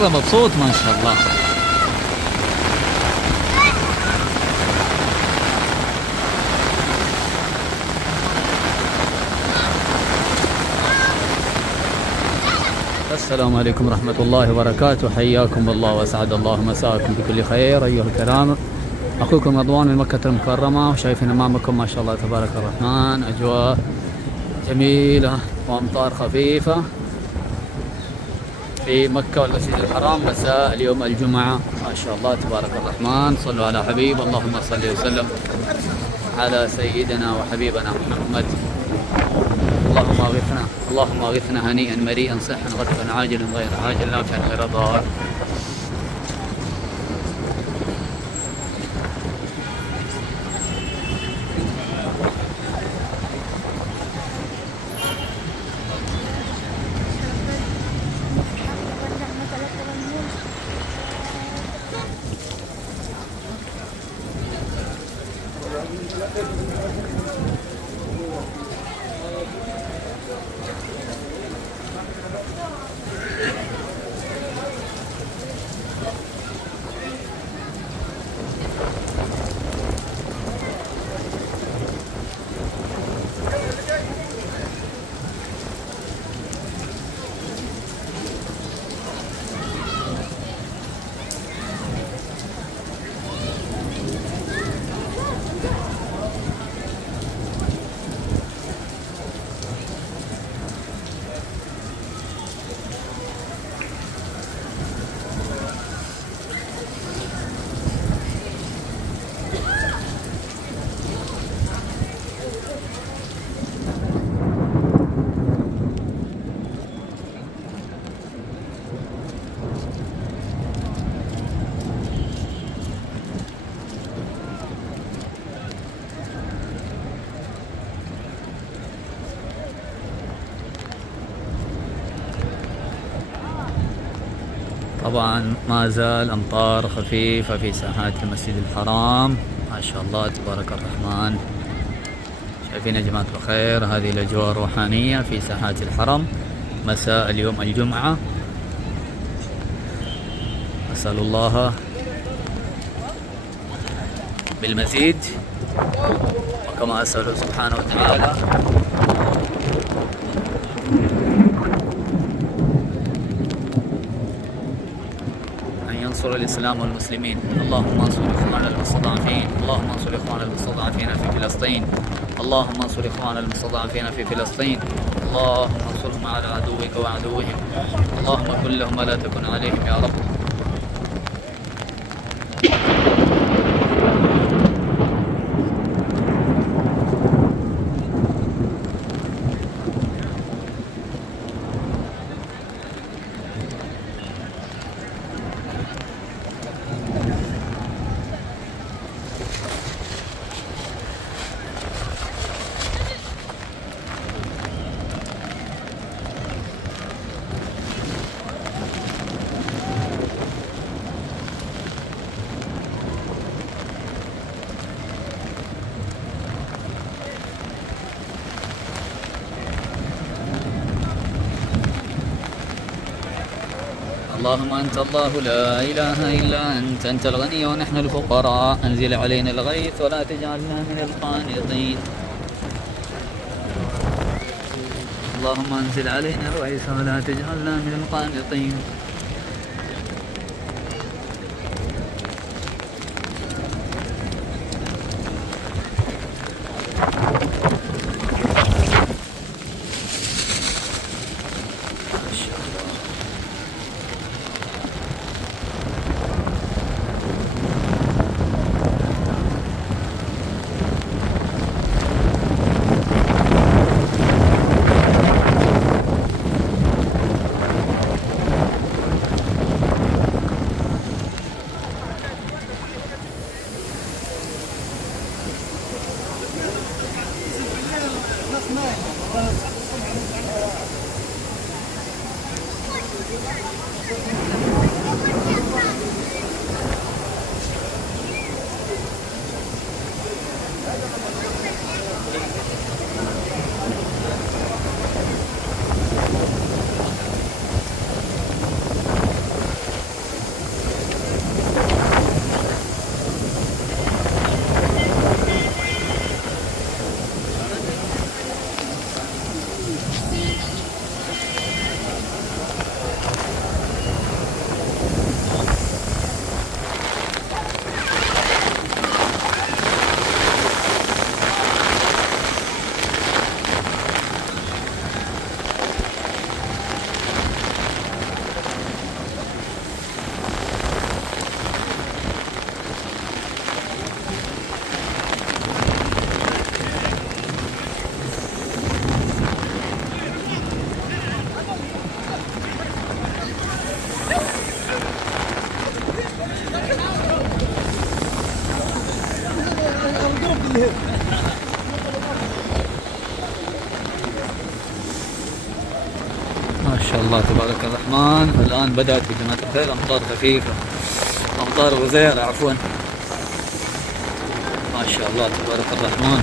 مرة مبسوط ما شاء الله. السلام عليكم ورحمة الله وبركاته، حياكم الله وأسعد الله مساءكم بكل خير أيها الكرام. أخوكم رضوان من مكة المكرمة، وشايفين أمامكم ما شاء الله تبارك الرحمن أجواء جميلة وأمطار خفيفة في مكة والمسجد الحرام مساء اليوم الجمعة. ما شاء الله تبارك الرحمن. صلوا على حبيب، اللهم صل وسلم على سيدنا وحبيبنا محمد. اللهم اغثنا هنيئا مريئا صحا غدقا عاجلا غير عاجل نافعا غير ضار. طبعا ما زال أمطار خفيفة في ساحات المسجد الحرام. ما شاء الله تبارك الرحمن. شايفين يا جماعة الخير، هذه الأجواء الروحانية في ساحات الحرم مساء اليوم الجمعة. أسأل الله بالمزيد، وكما أسأله سبحانه وتعالى انصر الإسلام والمسلمين. اللهم انصر إخواننا المستضعفين، اللهم انصر إخواننا المستضعفين في فلسطين، اللهم انصر إخواننا المستضعفين في فلسطين، اللهم انصرهم على عدوك وعدوهم، اللهم كن لهم ولا تكن عليهم يا رب. اللهم أنت الله لا إله إلا أنت الغني ونحن الفقراء، أنزل علينا الغيث ولا تجعلنا من القانطين. اللهم أنزل علينا الغيث ولا تجعلنا من القانطين. الرحمن. الآن بدأت يا جماعة الخير أمطار خفيفة، أمطار غزيرة عفوا. ما شاء الله تبارك الرحمن.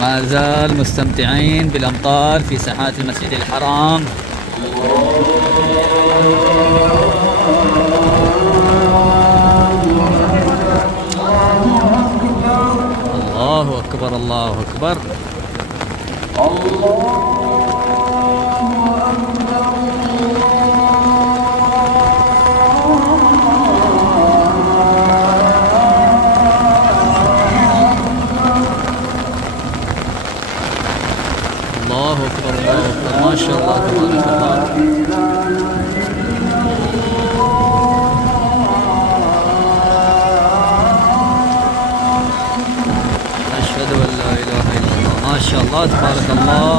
ما زال مستمتعين بالأمطار في ساحات المسجد الحرام. الله أكبر، الله أكبر. الله أكبر، الله أكبر، ما شاء الله تبارك الله. أشهد أن لا إله إلا الله. ما شاء الله تبارك الله.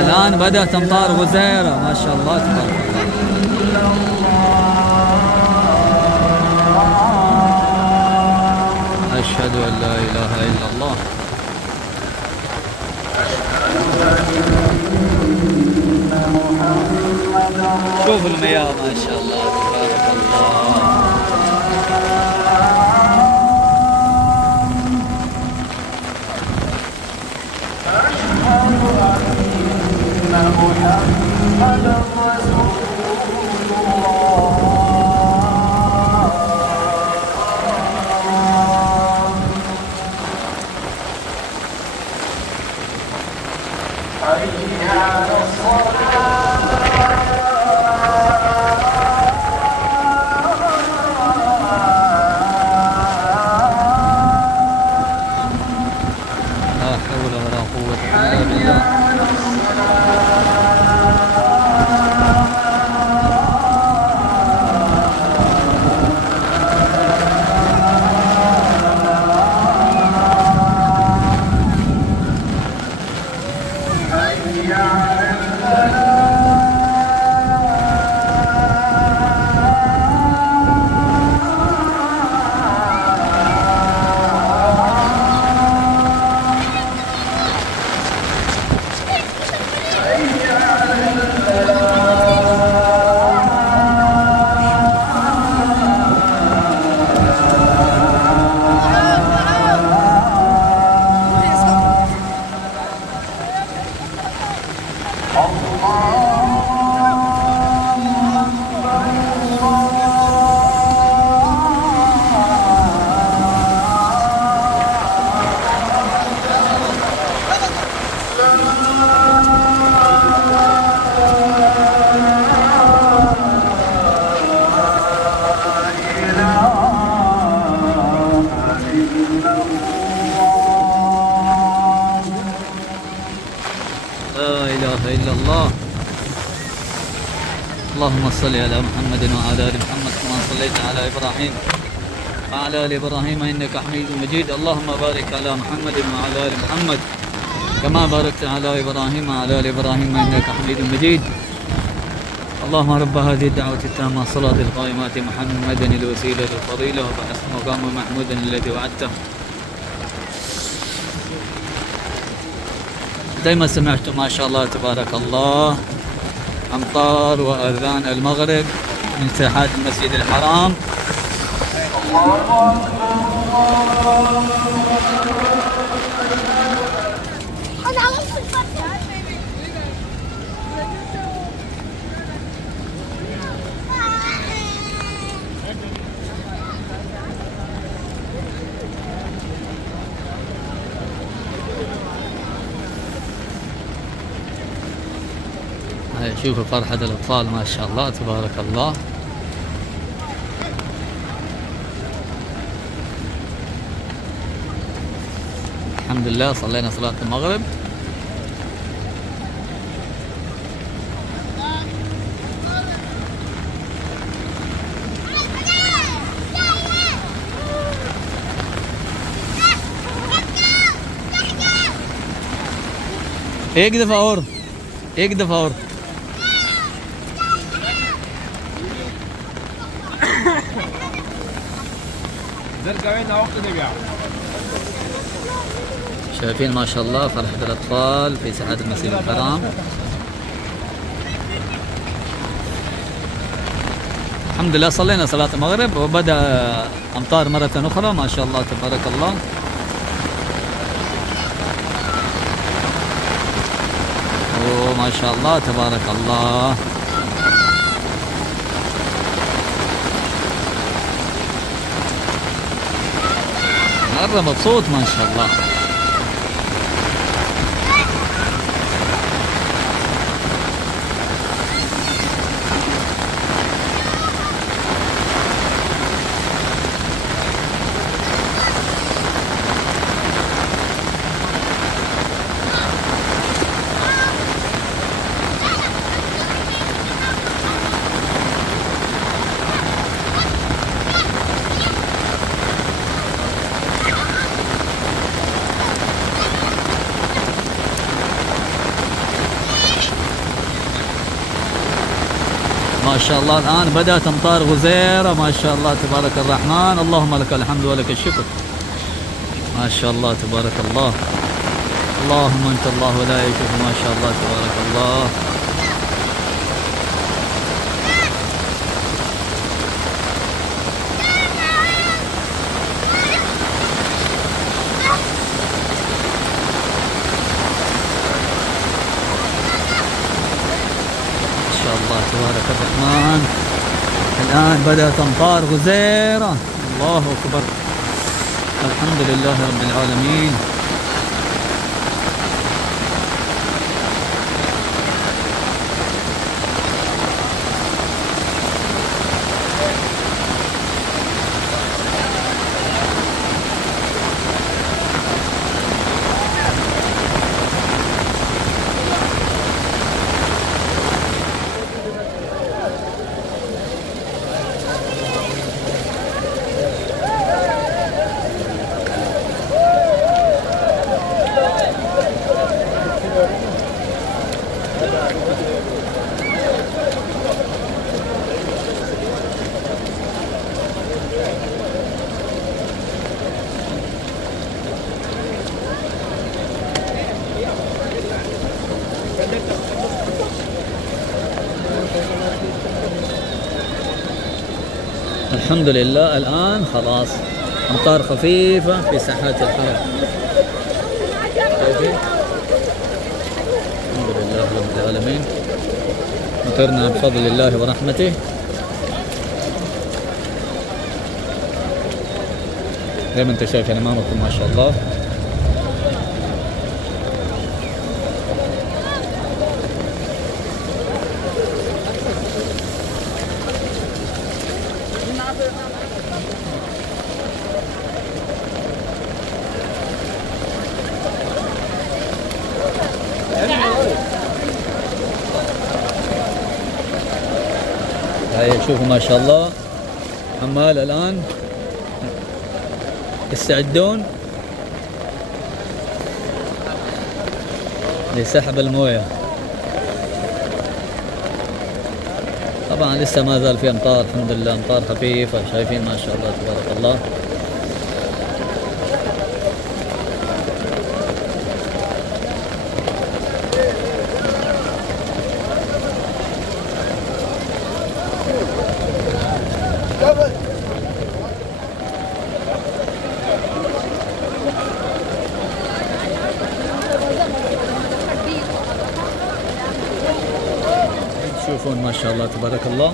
الآن بدأت أمطار غزيرة، ما شاء الله تبارك الله. أشهد أن لا إله إلا الله. شوف المياه ما شاء الله تبارك الله. إلا الله. اللهم صل على محمد وعلى آل محمد كما صليت على إبراهيم وعلى آل إبراهيم إنك حميد مجيد. اللهم بارك على محمد وعلى آل محمد كما باركت على إبراهيم وعلى آل إبراهيم إنك حميد مجيد. اللهم رب هذه الدعوة التامة صلاة القائمات محمدا الوسيلة الفضيلة وبحسن مقام محمود الذي وعدته. دائما سمعت ما شاء الله تبارك الله أمطار وأذان المغرب من ساحات المسجد الحرام. شوفوا فرحة الأطفال ما شاء الله تبارك الله. الحمد لله صلينا صلاة المغرب. एक दफा और एक दफा और شايفين ما شاء الله فرحة الأطفال في ساحات المسجد الحرام. الحمد لله صلينا صلاة المغرب وبدأ أمطار مرة أخرى ما شاء الله تبارك الله. ما شاء الله تبارك الله. مرة مبسوط ما شاء الله. ما شاء الله الآن بدأت أمطار غزيرة ما شاء الله تبارك الرحمن. اللهم لك الحمد ولك الشكر ما شاء الله تبارك الله. اللهم أنت الله ولا يشوف ما شاء الله تبارك الله. الله تبارك الرحمن. الآن بدأت أمطار غزيرة. الله أكبر. الحمد لله رب العالمين. الحمد لله الآن خلاص أمطار خفيفة في ساحات الحرم. الحمد لله رب العالمين. مطرنا بفضل الله ورحمته. زي ما انت شايف امامكم ما شاء الله. شوفوا ما شاء الله عمال الآن يستعدون لسحب المويه. طبعا لسه ما زال في امطار، الحمد لله امطار خفيفة، شايفين ما شاء الله تبارك الله. تشوفون ما شاء الله تبارك الله.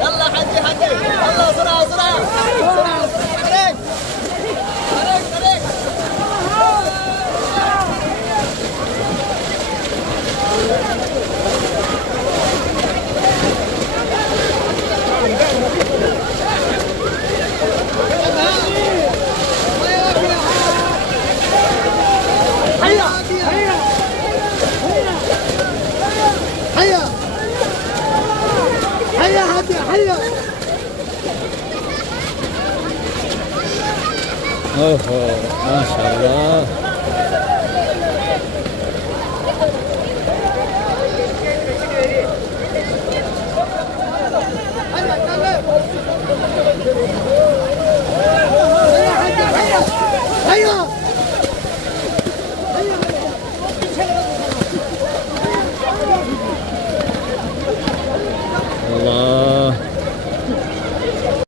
يلا حجي حجي يلا بسرعة بسرعة بسرعة طريق طريق طريق. هيا هيا هيا هيا هيا. اوه ما شاء الله. هيا